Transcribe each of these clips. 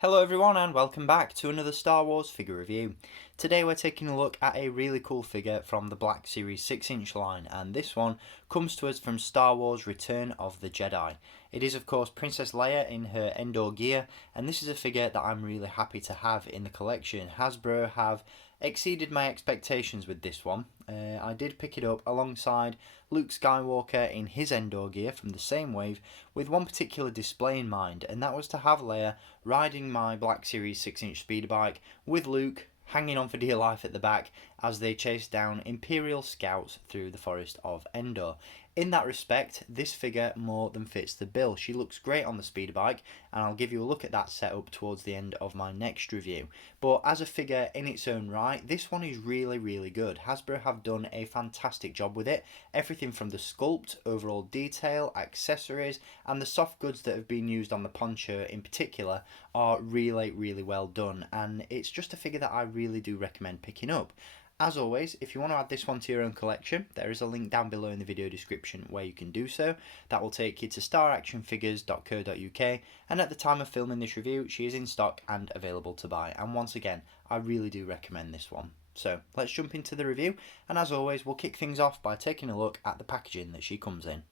Hello everyone and welcome back to another Star Wars figure review. Today we're taking a look at a really cool figure from the Black Series 6-inch line, and this one comes to us from Star Wars Return of the Jedi. It is of course Princess Leia in her Endor gear, and this is a figure that I'm really happy to have in the collection. Hasbro have exceeded my expectations with this one. I did pick it up alongside Luke Skywalker in his Endor gear from the same wave, with one particular display in mind, and that was to have Leia riding my Black Series 6-inch speeder bike with Luke hanging on for dear life at the back as they chase down Imperial scouts through the forest of Endor. In that respect, this figure more than fits the bill. She looks great on the speeder bike, and I'll give you a look at that setup towards the end of my next review. But as a figure in its own right, this one is really good. Hasbro have done a fantastic job with it. Everything from the sculpt, overall detail, accessories, and the soft goods that have been used on the poncho in particular are really well done, and it's just a figure that I really do recommend picking up. As always, if you want to add this one to your own collection, there is a link down below in the video description where you can do so. That will take you to staractionfigures.co.uk, and at the time of filming this review, she is in stock and available to buy. And once again, I really do recommend this one. So let's jump into the review, and as always, we'll kick things off by taking a look at the packaging that she comes in.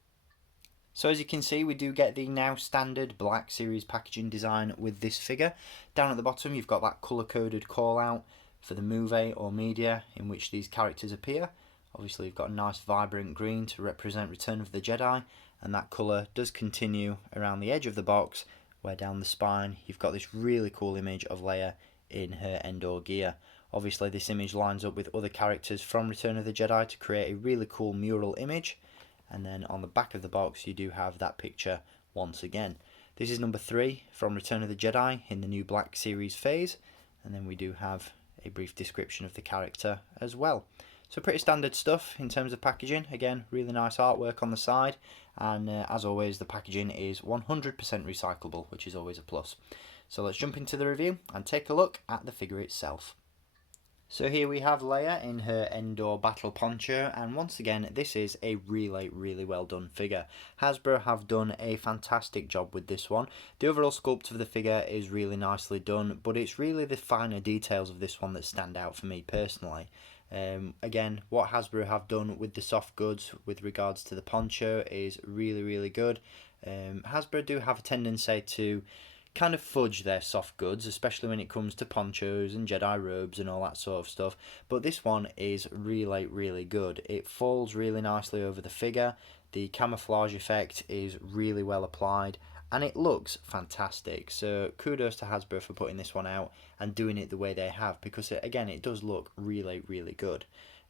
So as you can see, we do get the now standard Black Series packaging design with this figure. Down at the bottom, you've got that colour-coded call-out for the movie or media in which these characters appear. Obviously, you've got a nice vibrant green to represent Return of the Jedi, and that colour does continue around the edge of the box, where down the spine, you've got this really cool image of Leia in her Endor gear. Obviously, this image lines up with other characters from Return of the Jedi to create a really cool mural image. And then on the back of the box you do have that picture once again. This is number 3 from Return of the Jedi in the new Black Series phase, and then we do have a brief description of the character as well. So pretty standard stuff in terms of packaging. Again, really nice artwork on the side, and as always the packaging is 100% recyclable, which is always a plus. So let's jump into the review and take a look at the figure itself. So here we have Leia in her Endor battle poncho, and once again this is a really well done figure. Hasbro have done a fantastic job with this one. The overall sculpt of the figure is really nicely done, but it's really the finer details of this one that stand out for me personally. Again, what Hasbro have done with the soft goods with regards to the poncho is really good. Hasbro do have a tendency to kind of fudge their soft goods, especially when it comes to ponchos and Jedi robes and all that sort of stuff, but this one is really good. It falls really nicely over the figure, the camouflage effect is really well applied, and it looks fantastic. So kudos to Hasbro for putting this one out and doing it the way they have, because again it does look really good.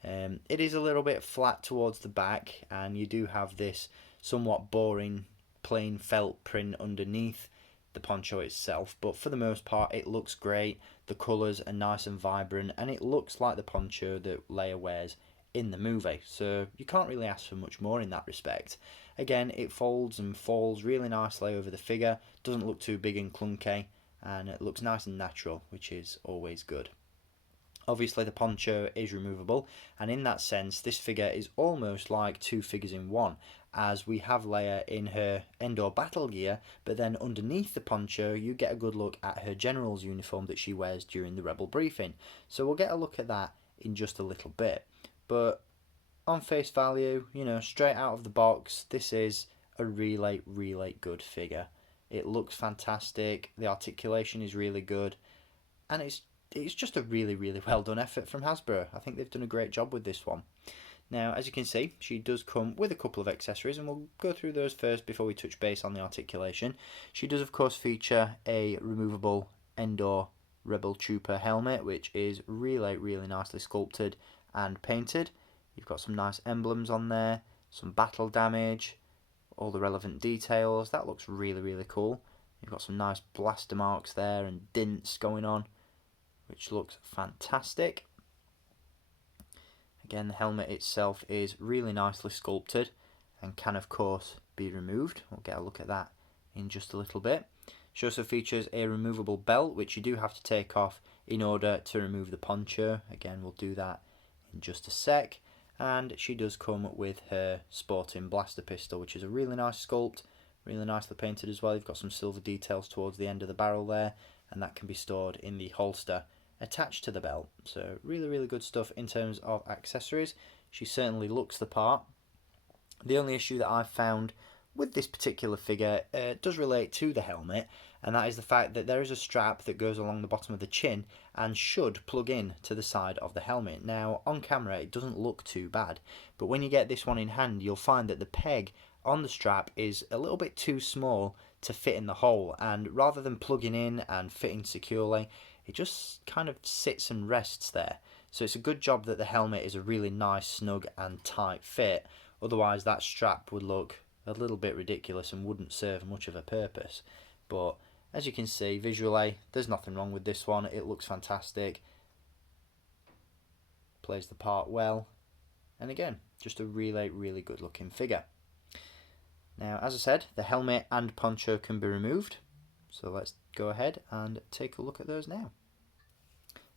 It is a little bit flat towards the back, and you do have this somewhat boring plain felt print underneath the poncho itself, but for the most part it looks great. The colours are nice and vibrant, and it looks like the poncho that Leia wears in the movie, so you can't really ask for much more in that respect. Again, it folds and falls really nicely over the figure, doesn't look too big and clunky, and it looks nice and natural, which is always good. Obviously the poncho is removable, and in that sense this figure is almost like two figures in one, as we have Leia in her Endor battle gear, but then underneath the poncho you get a good look at her general's uniform that she wears during the Rebel briefing. So we'll get a look at that in just a little bit. But on face value, you know, straight out of the box, this is a really good figure. It looks fantastic, the articulation is really good, and it's just a really well done effort from Hasbro. I think they've done a great job with this one. Now, as you can see, she does come with a couple of accessories, and we'll go through those first before we touch base on the articulation. She does, of course, feature a removable Endor Rebel Trooper helmet, which is really nicely sculpted and painted. You've got some nice emblems on there, some battle damage, all the relevant details. That looks really cool. You've got some nice blaster marks there and dints going on, which looks fantastic. Again, the helmet itself is really nicely sculpted and can of course be removed. We'll get a look at that in just a little bit. She also features a removable belt, which you do have to take off in order to remove the poncho. Again, we'll do that in just a sec. And she does come with her sporting blaster pistol, which is a really nice sculpt, really nicely painted as well. You've got some silver details towards the end of the barrel there, and that can be stored in the holster attached to the belt. So really good stuff in terms of accessories. She certainly looks the part. The only issue that I've found with this particular figure does relate to the helmet, and that is the fact that there is a strap that goes along the bottom of the chin and should plug in to the side of the helmet. Now on camera it doesn't look too bad, but when you get this one in hand you'll find that the peg on the strap is a little bit too small to fit in the hole, and rather than plugging in and fitting securely, it just kind of sits and rests there. So it's a good job that the helmet is a really nice, snug and tight fit, otherwise that strap would look a little bit ridiculous and wouldn't serve much of a purpose. But as you can see visually, there's nothing wrong with this one. It looks fantastic, plays the part well, and again, just a really good looking figure. Now, as I said, the helmet and poncho can be removed, so let's go ahead and take a look at those now.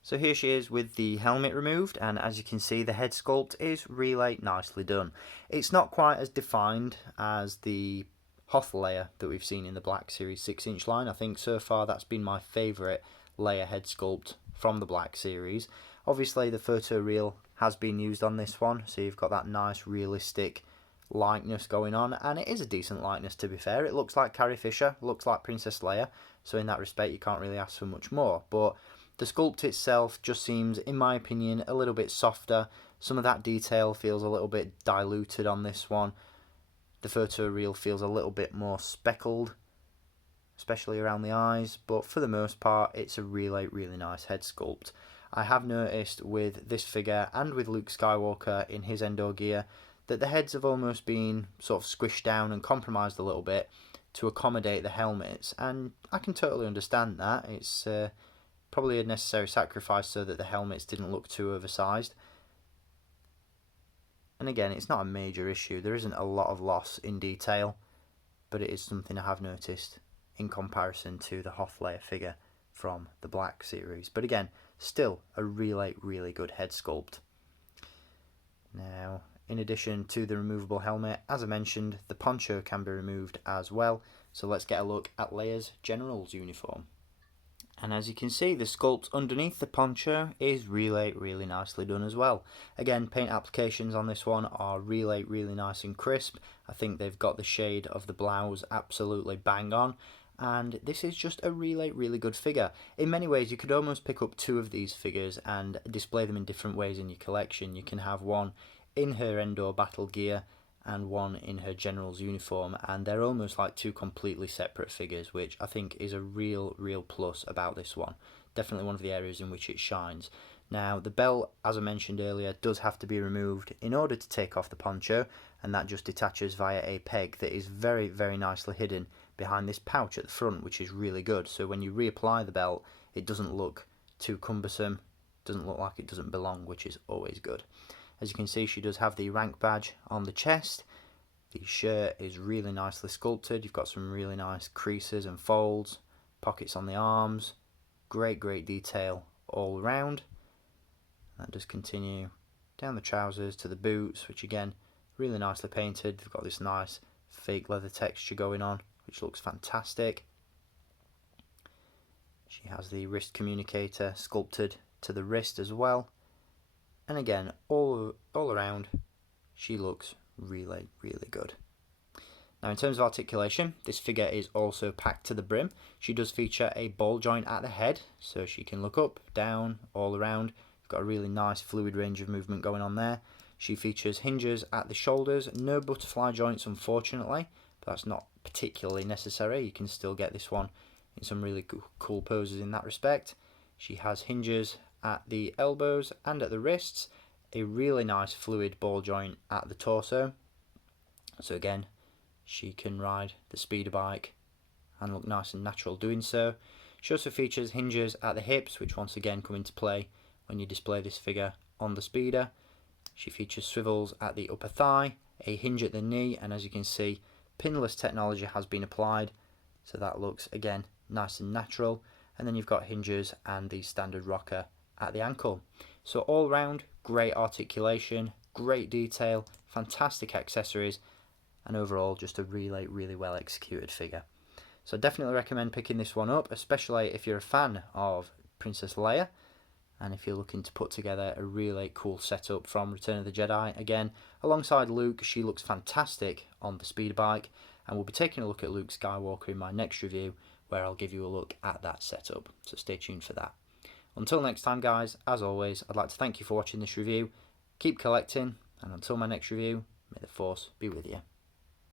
So here she is with the helmet removed, and as you can see the head sculpt is really nicely done. It's not quite as defined as the Hoth Leia that we've seen in the Black Series 6-inch line. I think so far that's been my favourite Leia head sculpt from the Black Series. Obviously the photo reel has been used on this one, so you've got that nice realistic likeness going on, and it is a decent likeness to be fair. It looks like Carrie Fisher, looks like Princess Leia, so in that respect you can't really ask for much more. But the sculpt itself just seems, in my opinion, a little bit softer. Some of that detail feels a little bit diluted on this one. The photo reel feels a little bit more speckled, especially around the eyes, but for the most part it's a really nice head sculpt. I have noticed with this figure and with Luke Skywalker in his Endor gear that the heads have almost been sort of squished down and compromised a little bit to accommodate the helmets, and I can totally understand that. It's probably a necessary sacrifice so that the helmets didn't look too oversized. And again, it's not a major issue. There isn't a lot of loss in detail, but it is something I have noticed in comparison to the Hoth Leia figure from the Black Series. But again, still a really good head sculpt. Now, in addition to the removable helmet, as I mentioned, the poncho can be removed as well. So let's get a look at Leia's General's uniform. And as you can see, the sculpt underneath the poncho is really nicely done as well. Again, paint applications on this one are really nice and crisp. I think they've got the shade of the blouse absolutely bang on, and this is just a really good figure. In many ways you could almost pick up two of these figures and display them in different ways in your collection. You can have one in her Endor battle gear and one in her General's uniform, and they're almost like two completely separate figures, which I think is a real plus about this one. Definitely one of the areas in which it shines. Now the belt, as I mentioned earlier, does have to be removed in order to take off the poncho, and that just detaches via a peg that is very nicely hidden behind this pouch at the front, which is really good. So when you reapply the belt, it doesn't look too cumbersome, doesn't look like it doesn't belong, which is always good. As you can see, she does have the rank badge on the chest. The shirt is really nicely sculpted. You've got some really nice creases and folds, pockets on the arms, great detail all around. That does continue down the trousers to the boots, which again, really nicely painted. They've got this nice fake leather texture going on, which looks fantastic. She has the wrist communicator sculpted to the wrist as well. And again, all around, she looks really good. Now in terms of articulation, this figure is also packed to the brim. She does feature a ball joint at the head, so she can look up, down, all around. You've got a really nice fluid range of movement going on there. She features hinges at the shoulders, no butterfly joints unfortunately, but that's not particularly necessary. You can still get this one in some really cool poses in that respect. She has hinges at the elbows and at the wrists, a really nice fluid ball joint at the torso, so again she can ride the speeder bike and look nice and natural doing so. She also features hinges at the hips, which once again come into play when you display this figure on the speeder. She features swivels at the upper thigh, a hinge at the knee, and as you can see, pinless technology has been applied, so that looks again nice and natural. And then you've got hinges and the standard rocker at the ankle. So all round, great articulation, great detail, fantastic accessories, and overall just a really well executed figure. So definitely recommend picking this one up, especially if you're a fan of Princess Leia, and if you're looking to put together a really cool setup from Return of the Jedi. Again, alongside Luke, she looks fantastic on the speeder bike, and we'll be taking a look at Luke Skywalker in my next review, where I'll give you a look at that setup, so stay tuned for that. Until next time guys, as always, I'd like to thank you for watching this review, keep collecting, and until my next review, may the Force be with you.